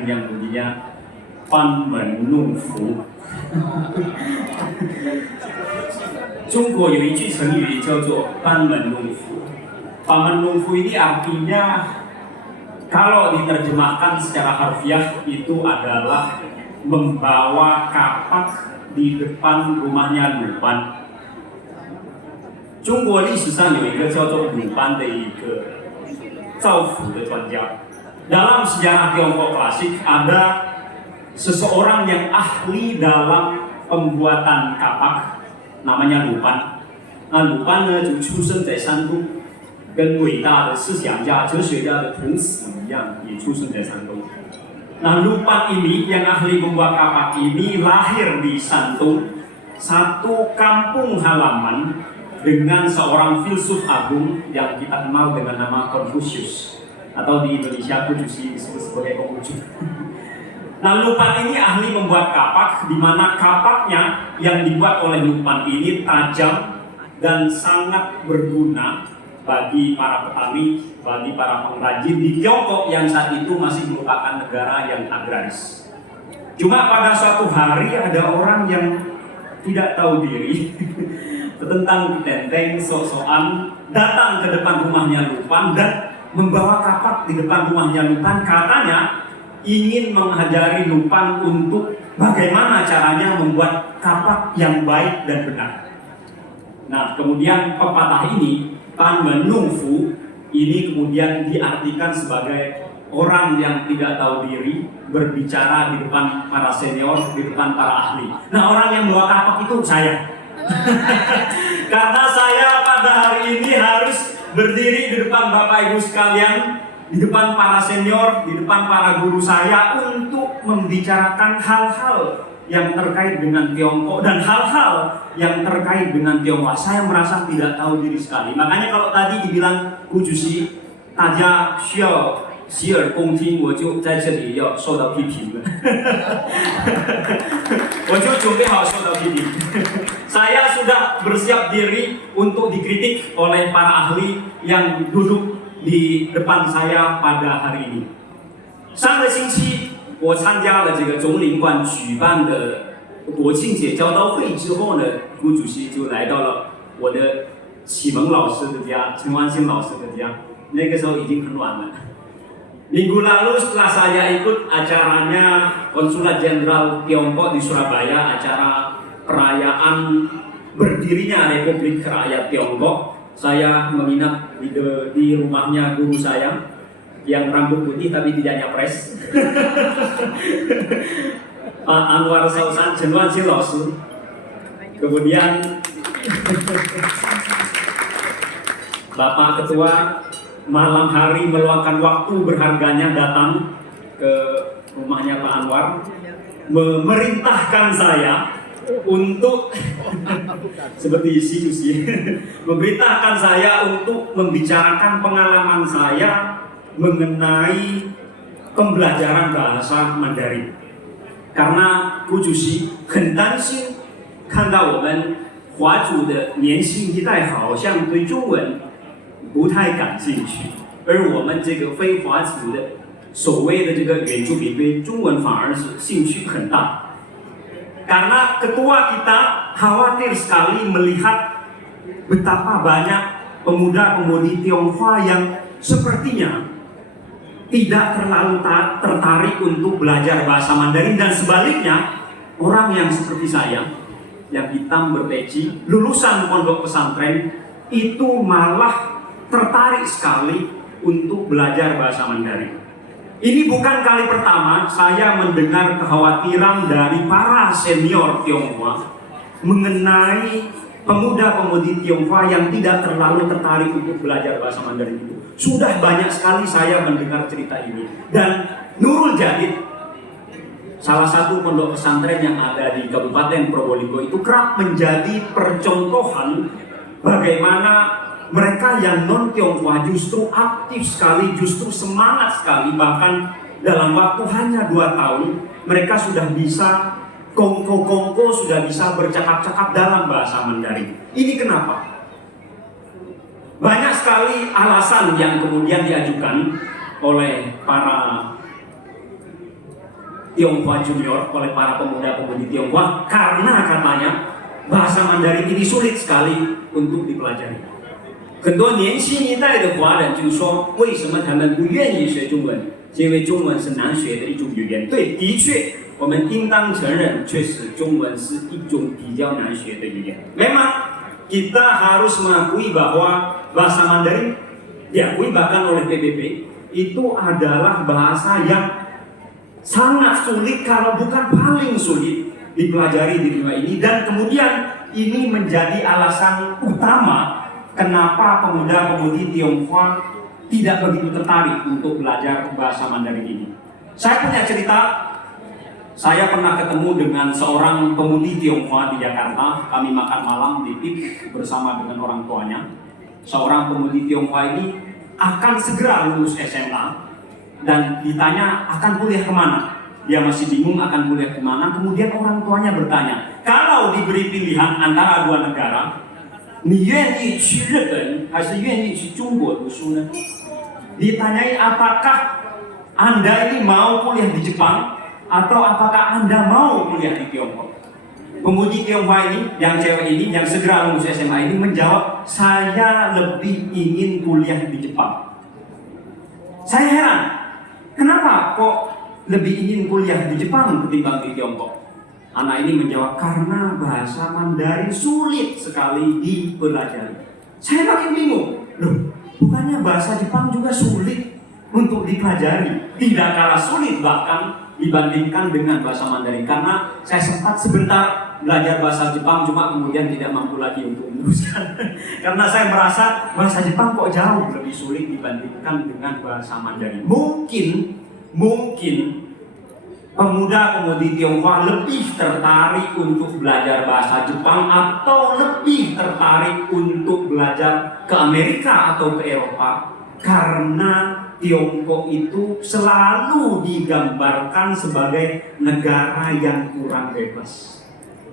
pelajaran yang bunyinya "班门弄斧"。中国有一句成语叫做班门弄斧。班门弄斧ini artinya kalau diterjemahkan secara harfiah itu adalah membawa kapak di depan rumahnya Lupan. 中国历史上有一个叫做鲁班的一个造斧的专家。Dalam sejarah Tiongkok klasik ada seseorang yang ahli dalam pembuatan kapak, namanya Lupan. Nah, Lupan 呢就出生在山东，跟伟大的思想家、哲学家的童子一样，也出生在山东。Nah, Lupan ini yang ahli membuat kapak ini lahir di Shantung, satu kampung halaman dengan seorang filsuf agung yang kita kenal dengan nama Confucius, atau di Indonesia Confucius disebut sebagai Konghucu. Nah, Lupan ini ahli membuat kapak, di mana kapaknya yang dibuat oleh Lupan ini tajam dan sangat berguna bagi para petani, bagi para pengrajin di Tiongkok yang saat itu masih merupakan negara yang agraris. Cuma pada suatu hari ada orang yang tidak tahu diri tentang tenteng sok-sokan datang ke depan rumahnya Lupan dan membawa kapak di depan rumahnya Lupan, katanya ingin mengajari Lupan untuk bagaimana caranya membuat kapak yang baik dan benar. Nah, kemudian pepatah ini, "Pan menung fu", ini kemudian diartikan sebagai orang yang tidak tahu diri berbicara di depan para senior, di depan para ahli. Nah, orang yang bawa kapak itu saya. Karena saya pada hari ini harus berdiri di depan Bapak Ibu sekalian, di depan para senior, di depan para guru saya untuk membicarakan hal-hal yang terkait dengan Tiongkok dan hal-hal yang terkait dengan Tionghoa. Saya merasa tidak tahu diri sekali. Makanya kalau tadi dibilang Gujusi, 大家需要洗耳恭听，我就在这里要受到批评了。我就准备好受到批评。Saya sudah bersiap diri untuk dikritik oleh para ahli yang duduk di depan saya pada hari ini. 上个星期我参加了这个总领馆举办的国庆节交流会之后呢，顾主席就来到了我的启蒙老师的家，陈万兴老师的家。那个时候已经很晚了。Minggu lalu setelah saya ikut acaranya Konsulat Jenderal Tiongkok di Surabaya, acara perayaan berdirinya Republik Rakyat Tiongkok, saya menginap di rumahnya guru saya yang rambut putih tapi tidak nyapres, Pak Anwar Sausan Jenwansi Laosu. Kemudian Bapak Ketua malam hari meluangkan waktu berharganya datang ke rumahnya Pak Anwar, memerintahkan saya untuk seperti institusi memerintahkan saya untuk membicarakan pengalaman saya mengenai pembelajaran bahasa Mandarin. Karena Gujusi 很担心看到我们华族的年轻一代好像对中文不太感兴趣，而我们这个非华族的所谓的这个原住民对中文反而是兴趣很大。Karena ketua kita khawatir sekali melihat betapa banyak pemuda-pemudi Tionghoa yang sepertinya tidak terlalu tertarik untuk belajar bahasa Mandarin, dan sebaliknya orang yang seperti saya yang hitam berpeci lulusan pondok pesantren itu malah tertarik sekali untuk belajar bahasa Mandarin. Ini bukan kali pertama saya mendengar kekhawatiran dari para senior Tionghoa mengenai pemuda-pemudi Tionghoa yang tidak terlalu tertarik untuk belajar bahasa Mandarin itu. Sudah banyak sekali saya mendengar cerita ini. Dan Nurul Jadid, salah satu pondok pesantren yang ada di Kabupaten Probolinggo itu kerap menjadi percontohan bagaimana mereka yang non-Tionghoa justru aktif sekali, justru semangat sekali. Bahkan dalam waktu hanya 2 tahun mereka sudah bisa kongko-kongko, sudah bisa bercakap-cakap dalam bahasa Mandarin. Ini kenapa? Banyak sekali alasan yang kemudian diajukan oleh para Tionghoa Junior oleh para pemuda-pemudi Tionghoa karena katanya bahasa Mandarin ini sulit sekali untuk dipelajari. 很多年轻一代的华人就说，为什么他们不愿意学中文？是因为中文是难学的一种语言。对，的确，我们应当承认，确实中文是一种比较难学的语言。Memang kita harus mengakui bahwa bahasa Mandarin diakui bahkan oleh PBB itu adalah bahasa yang sangat sulit kalau bukan paling sulit dipelajari di dunia ini, dan kemudian ini menjadi alasan utama kenapa pemuda-pemudi Tionghoa tidak begitu tertarik untuk belajar bahasa Mandarin ini. Saya punya cerita, saya pernah ketemu dengan seorang pemudi Tionghoa di Jakarta. Kami makan malam di PIK bersama dengan orang tuanya. Seorang pemudi Tionghoa ini akan segera lulus SMA dan ditanya akan kuliah kemana. Dia masih bingung akan kuliah kemana. Kemudian orang tuanya bertanya, kalau diberi pilihan antara dua negara, 你愿意去日本还是愿意去中国读书呢? Ditanyai apakah Anda ini mau kuliah di Jepang atau apakah Anda mau kuliah di Tiongkok. Pemudi Tionghoa ini, yang cewek ini, yang segera lulus SMA ini menjawab, saya lebih ingin kuliah di Jepang. Saya heran, kenapa kok lebih ingin kuliah di Jepang ketimbang di Tiongkok? Anak ini menjawab, karena bahasa Mandarin sulit sekali dipelajari. Saya makin bingung, loh, bukannya bahasa Jepang juga sulit untuk dipelajari? Tidak kalah sulit bahkan dibandingkan dengan bahasa Mandarin. Karena saya sempat sebentar belajar bahasa Jepang, cuma kemudian tidak mampu lagi untuk meneruskan. Karena saya merasa bahasa Jepang kok jauh lebih sulit dibandingkan dengan bahasa Mandarin. Mungkin pemuda-pemudi Tionghoa lebih tertarik untuk belajar bahasa Jepang atau lebih tertarik untuk belajar ke Amerika atau ke Eropa karena Tiongkok itu selalu digambarkan sebagai negara yang kurang bebas,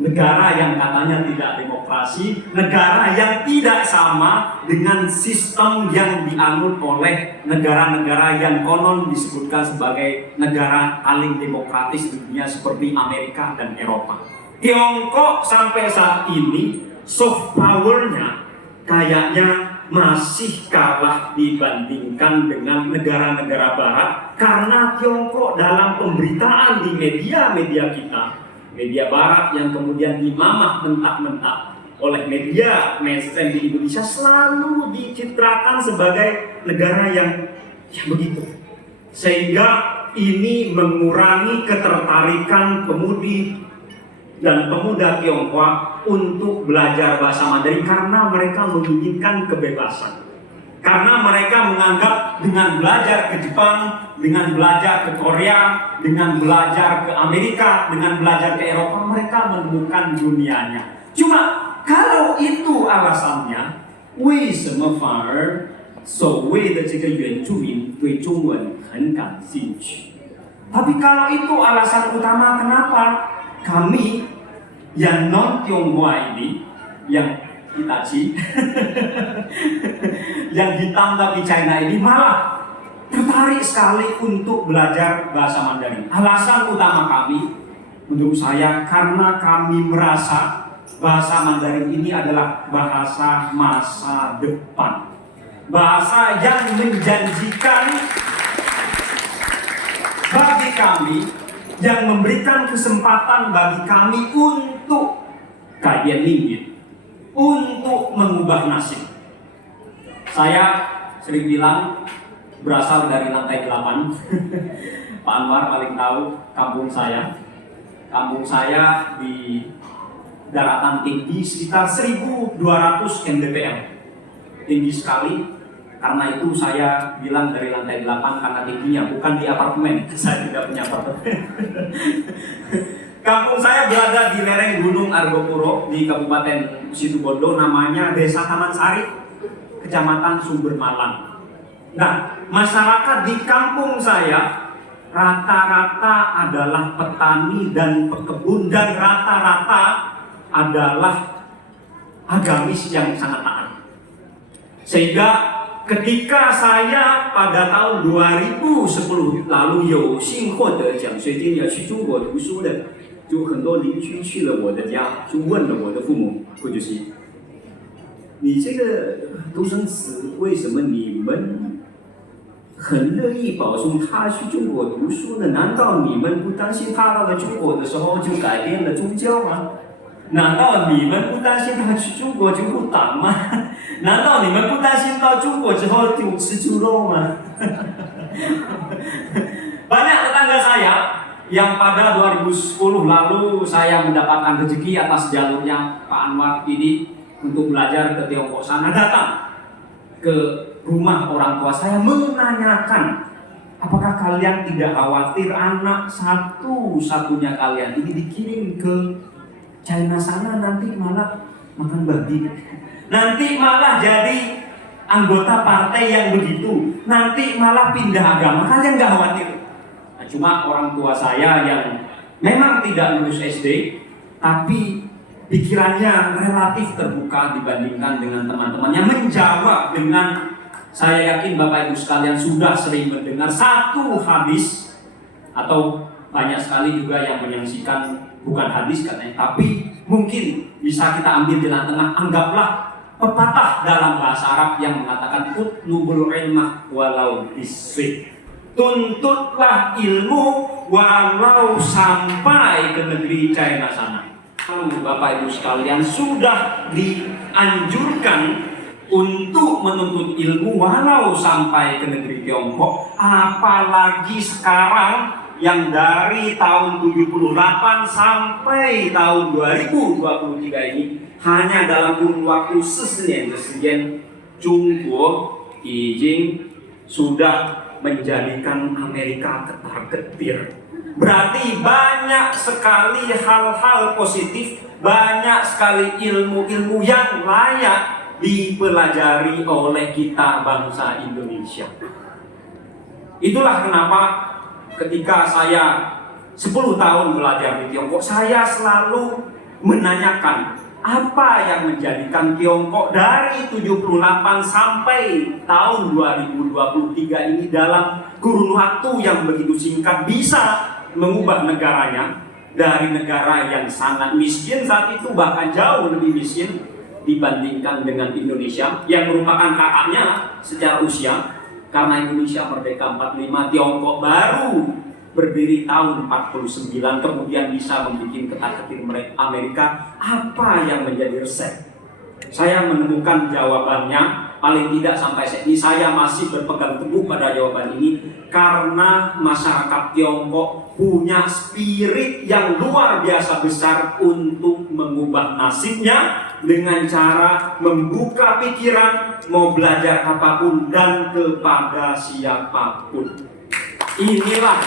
negara yang katanya tidak demokrasi, negara yang tidak sama dengan sistem yang dianut oleh negara-negara yang konon disebutkan sebagai negara paling demokratis di dunia seperti Amerika dan Eropa. Tiongkok sampai saat ini soft power-nya kayaknya masih kalah dibandingkan dengan negara-negara barat karena Tiongkok dalam pemberitaan di media-media kita, media barat yang kemudian dimamah mentah-mentah oleh media mainstream di Indonesia selalu dicitrakan sebagai negara yang begitu. Sehingga ini mengurangi ketertarikan pemudi dan pemuda Tionghoa untuk belajar bahasa Mandarin karena mereka menginginkan kebebasan. Karena mereka menganggap dengan belajar ke Jepang, dengan belajar ke Korea, dengan belajar ke Amerika, dengan belajar ke Eropa, mereka menemukan dunianya. Cuma kalau itu alasannya, 为什么反而所谓的这个原住民对中文很感兴趣? Tapi kalau itu alasan utama, kenapa kami yang non Tionghoa ini, yang Hitachi, yang hitam tapi China ini malah tertarik sekali untuk belajar bahasa Mandarin? Alasan utama kami, menurut saya, karena kami merasa bahasa Mandarin ini adalah bahasa masa depan, bahasa yang menjanjikan bagi kami, yang memberikan kesempatan bagi kami untuk kajian minggu, untuk mengubah nasib. Saya sering bilang berasal dari lantai 8. Pak Anwar paling tahu kampung saya. Kampung saya di daratan tinggi sekitar 1200 mdpl. Tinggi sekali. Karena itu saya bilang dari lantai 8 karena tingginya, bukan di apartemen. Saya tidak punya apartemen. Kampung saya berada di lereng Gunung Argopuro di Kabupaten Situbondo, namanya Desa Taman Sari, Kecamatan Sumber Malang. Nah, masyarakat di kampung saya rata-rata adalah petani dan pekebun, dan rata-rata adalah agamis yang sangat taat. Sehingga ketika saya pada tahun 2010 lalu有幸获得奖学金要去中国读书的，就很多邻居去了我的家，就问了我的父母，或者是你这个独生子，为什么你们很乐意保送他去中国读书呢？难道你们不担心他到了中国的时候就改变了宗教吗？难道你们不担心他去中国就入党吗？难道你们不担心到中国之后就吃猪肉吗？ Banyak tetangga saya yang pada 2010 lalu saya mendapatkan rezeki atas jalurnya Pak Anwar ini untuk belajar ke Tiongkok sana, datang ke rumah orang tua saya menanyakan, apakah kalian tidak khawatir anak satu-satunya kalian ini dikirim ke China sana nanti malah makan babi, nanti malah jadi anggota partai yang begitu, nanti malah pindah agama, kalian gak khawatir? Nah, cuma orang tua saya yang memang tidak lulus SD, tapi pikirannya relatif terbuka dibandingkan dengan teman-temannya, menjawab dengan, saya yakin Bapak Ibu sekalian sudah sering mendengar satu hadis, atau banyak sekali juga yang menyaksikan bukan hadis katanya, tapi mungkin bisa kita ambil di tengah, anggaplah pepatah dalam bahasa Arab yang mengatakan utlubul ilmah walau bisri, tuntutlah ilmu walau sampai ke negeri China sana. Lalu Bapak Ibu sekalian sudah dianjurkan untuk menuntut ilmu walau sampai ke negeri Tiongkok, apalagi sekarang yang dari tahun 78 sampai tahun 2023 ini hanya dalam kurun waktu 4年的时间，中国已经sudah menjadikan Amerika ketar-ketir. Berarti banyak sekali hal-hal positif, banyak sekali ilmu-ilmu yang layak dipelajari oleh kita bangsa Indonesia. Itulah kenapa ketika saya 10 tahun belajar di Tiongkok, saya selalu menanyakan apa yang menjadikan Tiongkok dari 78 sampai tahun 2023 ini dalam kurun waktu yang begitu singkat bisa mengubah negaranya dari negara yang sangat miskin saat itu, bahkan jauh lebih miskin dibandingkan dengan Indonesia yang merupakan kakaknya secara usia. Karena Indonesia merdeka 45, Tiongkok baru berdiri tahun 49, kemudian bisa membuat ketar-ketir Amerika. Apa yang menjadi resep? Saya menemukan jawabannya, paling tidak sampai saat ini saya masih berpegang teguh pada jawaban ini, karena masyarakat Tiongkok punya spirit yang luar biasa besar untuk mengubah nasibnya dengan cara membuka pikiran, mau belajar apapun dan kepada siapapun. Inilah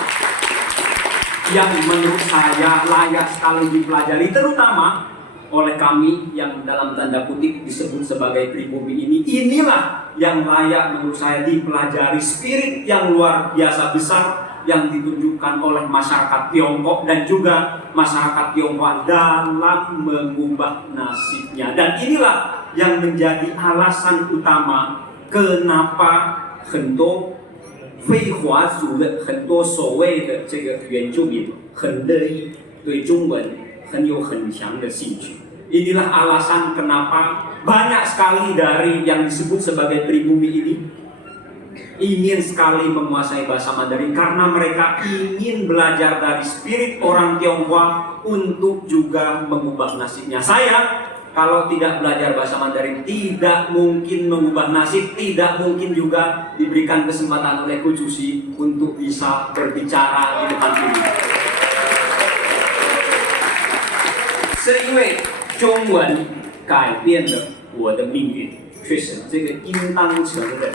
yang menurut saya layak sekali dipelajari, terutama oleh kami yang dalam tanda kutip disebut sebagai pribumi ini. Inilah yang layak menurut saya dipelajari, spirit yang luar biasa besar yang ditunjukkan oleh masyarakat Tiongkok dan juga masyarakat Tionghoa dalam mengubah nasibnya. Dan inilah yang menjadi alasan utama kenapa 很多非华族的很多所谓的这个原住民很乐意对中文很有很强的兴趣. Inilah alasan kenapa banyak sekali dari yang disebut sebagai pribumi ini ingin sekali menguasai bahasa Mandarin, karena mereka ingin belajar dari spirit orang Tionghoa untuk juga mengubah nasibnya. Saya kalau tidak belajar bahasa Mandarin tidak mungkin mengubah nasib, tidak mungkin juga diberikan kesempatan oleh Konfusius untuk bisa berbicara di depan ini. 是因为中文改变了我的命运，确实这个应当承认。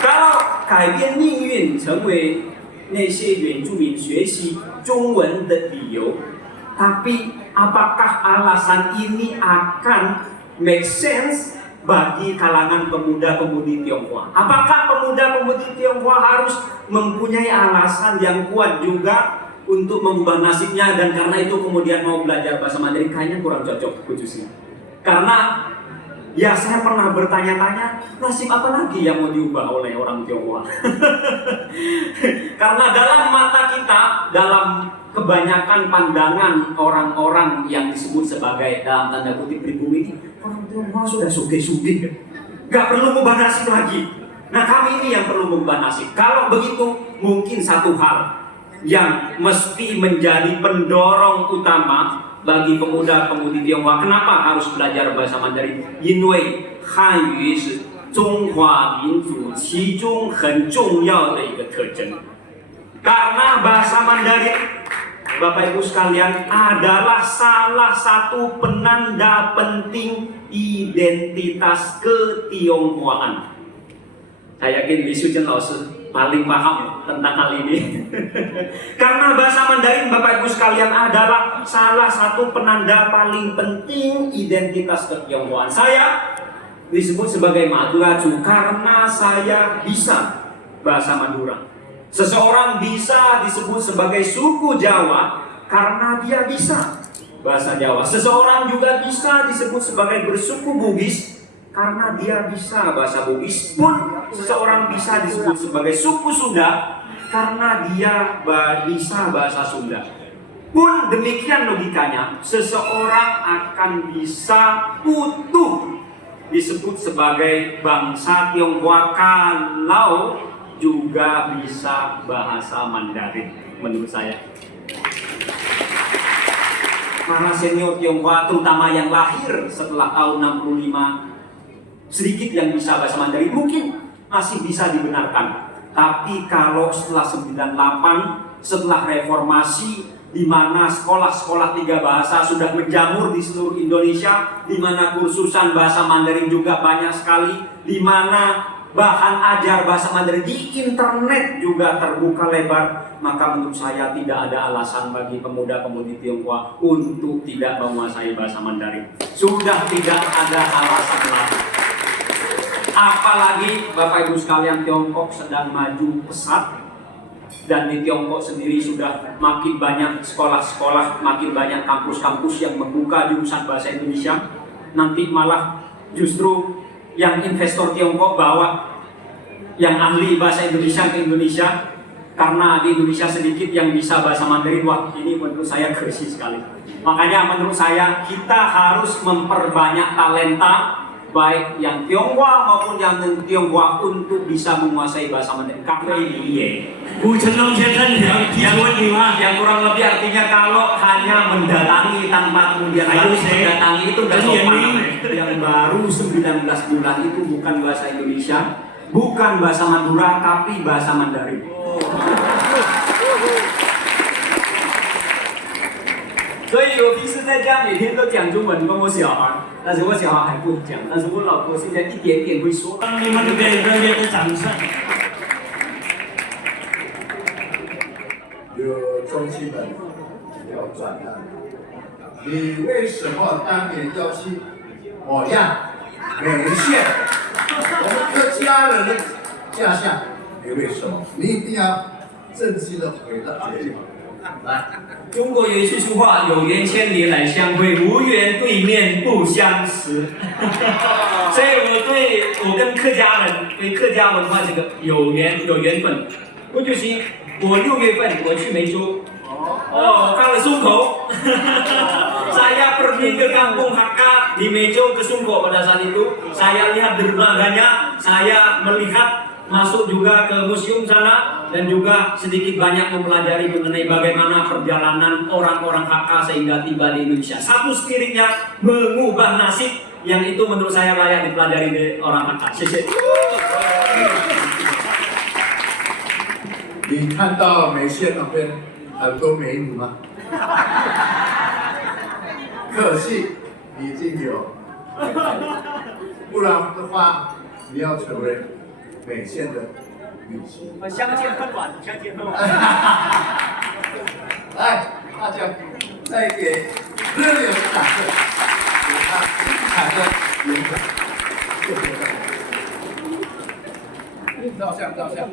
Kalau 改变命运成为那些原住民学习中文的理由， tapi apakah alasan ini akan make sense bagi kalangan pemuda-pemudi Tionghoa? Apakah pemuda-pemudi Tionghoa harus mempunyai alasan yang kuat juga untuk mengubah nasibnya, dan karena itu kemudian mau belajar bahasa Mandarin? Kayaknya kurang cocok khususnya. Karena Ya saya pernah bertanya-tanya, nasib apa lagi yang mau diubah oleh orang Tionghoa? Karena dalam mata kita, dalam kebanyakan pandangan orang-orang yang disebut sebagai dalam tanda kutip pribumi, orang Tionghoa sudah sugih-sugih, gak perlu mengubah nasib lagi. Nah kami ini yang perlu mengubah nasib. Kalau begitu mungkin satu hal yang mesti menjadi pendorong utama bagi pemuda-pemudi Tionghoa, kenapa harus belajar bahasa Mandarin? 因为汉语是中华民族其中很重要的一个特征。Karena bahasa Mandarin, Bapak Ibu sekalian, adalah salah satu penanda penting identitas ketionghoaan. Saya yakin Li Shuchen Laoshi paling paham tentang hal ini. Karena bahasa Mandarin, Bapak Ibu sekalian, adalah salah satu penanda paling penting identitas ketionghoaan. Saya disebut sebagai Madura Chu karena saya bisa bahasa Madura. Seseorang bisa disebut sebagai suku Jawa karena dia bisa bahasa Jawa. Seseorang juga bisa disebut sebagai bersuku Bugis karena dia bisa bahasa Bugis. Pun seseorang bisa disebut sebagai suku Sunda karena dia bisa bahasa Sunda. Pun demikian logikanya, seseorang akan bisa utuh disebut sebagai bangsa Tionghoa kalau juga bisa bahasa Mandarin, menurut saya. Para senior Tionghoa, terutama yang lahir setelah tahun 65, sedikit yang bisa bahasa Mandarin, mungkin masih bisa dibenarkan. Tapi kalau setelah 98, setelah reformasi, di mana sekolah-sekolah 3 bahasa sudah menjamur di seluruh Indonesia, di mana kursusan bahasa Mandarin juga banyak sekali, di mana bahan ajar bahasa Mandarin di internet juga terbuka lebar, maka menurut saya tidak ada alasan bagi pemuda-pemudi Tionghoa untuk tidak menguasai bahasa Mandarin. Sudah tidak ada alasan lagi. Apalagi Bapak Ibu sekalian, Tiongkok sedang maju pesat, dan di Tiongkok sendiri sudah makin banyak sekolah-sekolah, makin banyak kampus-kampus yang membuka jurusan bahasa Indonesia. Nanti malah justru yang investor Tiongkok bawa yang ahli bahasa Indonesia ke Indonesia, karena di Indonesia sedikit yang bisa bahasa Mandarin. Wah, ini menurut saya keren sekali. Makanya menurut saya kita harus memperbanyak talenta, baik yang Tionghoa maupun yang non-Tionghoa, untuk bisa menguasai bahasa Mandarin. Karena ini yang kurang lebih artinya kalau hanya mendatangi tanpa kemudian harus mendatangi itu nggak sopan. Yang baru 19 bulan itu bukan bahasa Indonesia, bukan bahasa Madura, tapi bahasa Mandarin. So 以我平时在家每天都讲中文跟我小孩，但是我小孩还不会讲，但是我老婆现在一点点会说。让你们给热烈的掌声。有中期们要转让，你为什么当年要去我呀美县我们客家人的家乡？你为什么？你一定要正式的回答这句话。来，中国有一句俗话，有缘千里来相会，无缘对面不相识。所以我跟客家人对客家文化这个有缘分。过去是我6月份我去梅州，到了松口，saya pergi ke kampung Hakka di Mejo ke Sungko pada saat itu. Saya lihat dermaganya, saya melihat masuk juga ke museum sana, dan juga sedikit banyak mempelajari mengenai bagaimana perjalanan orang-orang Hakka sehingga tiba di Indonesia. Satu spiritnya mengubah nasib, yang itu menurut saya layak dipelajari dari orang Hakka. 谢谢。你看到梅县那边很多美女吗？可惜已经有，不然的话你要成为美县的女婿。相见恨晚，相见恨晚。来，大家再给热烈的掌声，给他产生圆满。照相，照相。